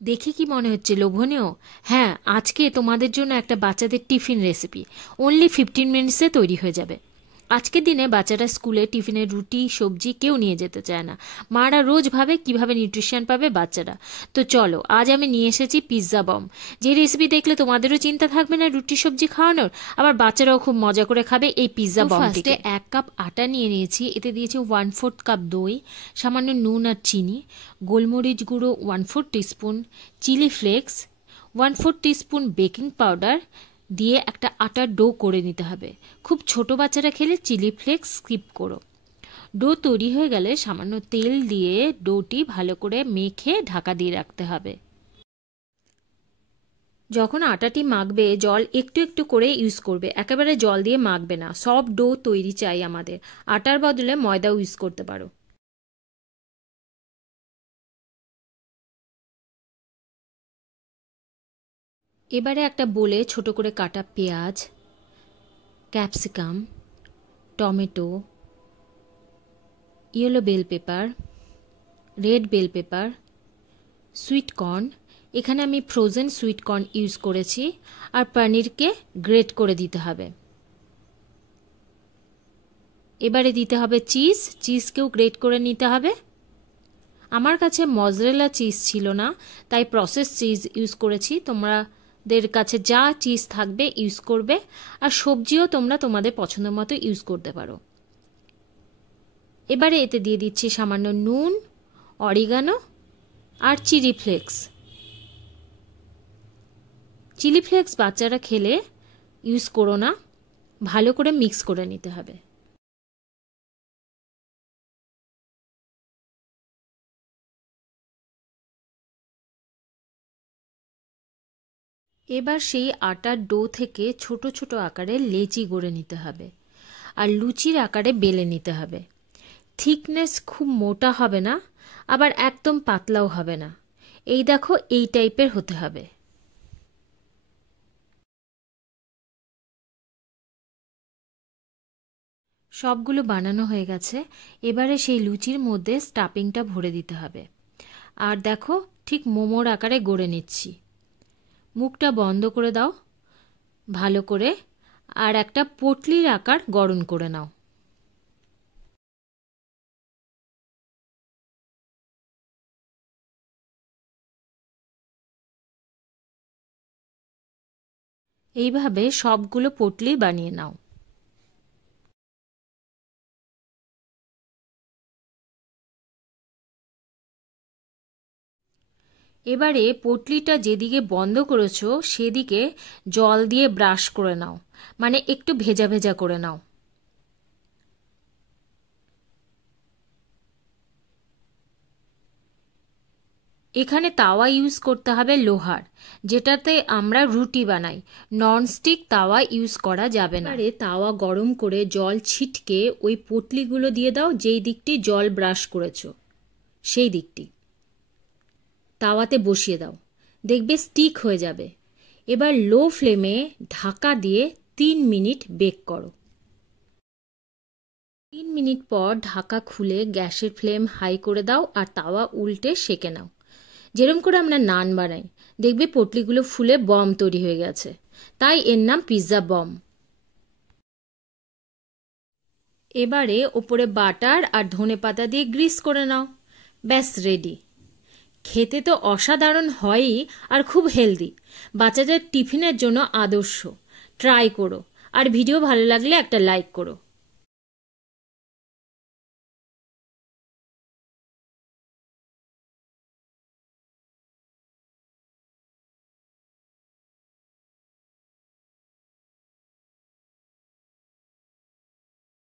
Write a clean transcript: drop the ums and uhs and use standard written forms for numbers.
দেখে কি মনে হচ্ছে লোভনীয়? হ্যাঁ, আজকে তোমাদের জন্য একটা বাচ্চাদের টিফিন রেসিপি। অনলি 15 মিনিটসে তৈরি হয়ে যাবে। আজকের দিনে বাচ্চারা স্কুলে টিফিনে রুটি সবজি কেউ নিয়ে যেতে চায় না। মারা রোজ ভাবে কিভাবে নিউট্রিশন পাবে বাচ্চারা। তো চলো, আজ আমি নিয়ে এসেছি পিৎজা বম। যে রেসিপি দেখলে তোমাদেরও চিন্তা থাকবে না রুটি সবজি খাওয়ানোর, আবার বাচ্চারাও খুব মজা করে খাবে এই পিৎজা বম। ফার্স্টে 1 কাপ আটা নিয়ে নিয়েছি, এতে দিয়েছি 1/4 কাপ দই, সামান্য নুন আর চিনি, গোলমরিচ গুঁড়ো 1/4 teaspoon, chilli flakes 1/4 teaspoon, baking powder দিয়ে একটা আটার ডো করে নিতে হবে। খুব ছোট বাচ্চারা খেলে চিলি ফ্লেক্স স্কিপ করো। ডো তৈরি হয়ে গেলে সামান্য তেল দিয়ে ডোটি ভালো করে মেখে ঢাকা দিয়ে রাখতে হবে। যখন আটাটি মাখবে জল একটু একটু করে ইউজ করবে, একেবারে জল দিয়ে মাখবে না। সফট ডো তৈরি চাই আমাদের। আটার বদলে ময়দাও ইউজ করতে পারো। এবারে একটা বোলে ছোট করে কাটা পেঁয়াজ, capsicum, tomato, yellow bell pepper, red bell pepper, sweet corn, এখানে আমি ফ্রোজেন সুইট কর্ন ইউজ করেছি, আর পনিরকে গ্রেট করে দিতে হবে। এবারে দিতে হবে চিজকেও গ্রেট করে নিতে হবে। আমার কাছে মজরেলা চিজ ছিল না, তাই প্রসেস চিজ ইউজ করেছি। তোমাদের কাছে যা চিজ থাকবে ইউজ করবে, আর সবজিও তোমরা তোমাদের পছন্দ মতো ইউজ করতে পারো। এবারে এতে দিয়ে দিচ্ছি সামান্য নুন, অরিগানো আর চিলি ফ্লেক্স। চিলি ফ্লেক্স বাচ্চারা খেলে ইউজ করো না, ভালো করে মিক্স করে নিতে হবে। এবার সেই আটার ডো থেকে ছোট ছোট আকারে লেচি গড়ে নিতে হবে, আর লুচির আকারে বেলে নিতে হবে। থিকনেস খুব মোটা হবে না, আবার একদম পাতলাও হবে না। এই দেখো, এই টাইপের হতে হবে। সবগুলো বানানো হয়ে গেছে। এবারে সেই লুচির মধ্যে স্টাফিংটা ভরে দিতে হবে। আর দেখো, ঠিক মোমোর আকারে গড়ে নিচ্ছি। মুখটা বন্ধ করে দাও ভালো করে, আর একটা পটলির আকার গড়ন করে নাও। এইভাবে সবগুলো পটলি বানিয়ে নাও। এবারে পটলিটা যেদিকে বন্ধ করেছো সেদিকে জল দিয়ে ব্রাশ করে নাও, মানে একটু ভেজা ভেজা করে নাও। এখানে তাওয়া ইউজ করতে হবে লোহার, যেটাতে আমরা রুটি বানাই। ননস্টিক তাওয়া ইউজ করা যাবে না। এবারে তাওয়া গরম করে জল ছিটকে ওই পটলিগুলো দিয়ে দাও, যেই দিকটি জল ব্রাশ করেছো সেই দিকটি তাওয়াতে বসিয়ে দাও, দেখবে স্টিক হয়ে যাবে। এবার লো ফ্লেমে ঢাকা দিয়ে 3 মিনিট বেক করো। 3 মিনিট পর ঢাকা খুলে গ্যাসের ফ্লেম হাই করে দাও, আর তাওয়া উল্টে সেঁকে নাও, যেরকম করে আমরা নান বানাই। দেখবে পটলিগুলো ফুলে বম তৈরি হয়ে গেছে, তাই এর নাম পিৎজা বম। এবারে ওপরে বাটার আর ধনেপাতা দিয়ে গ্রিস করে নাও, ব্যাস রেডি। খেতে তো অসাধারণ হয়ই, আর খুব হেলদি। বাচ্চাদের টিফিনের জন্য আদর্শ। ট্রাই করো, আর ভিডিও ভালো লাগলে একটা লাইক করো।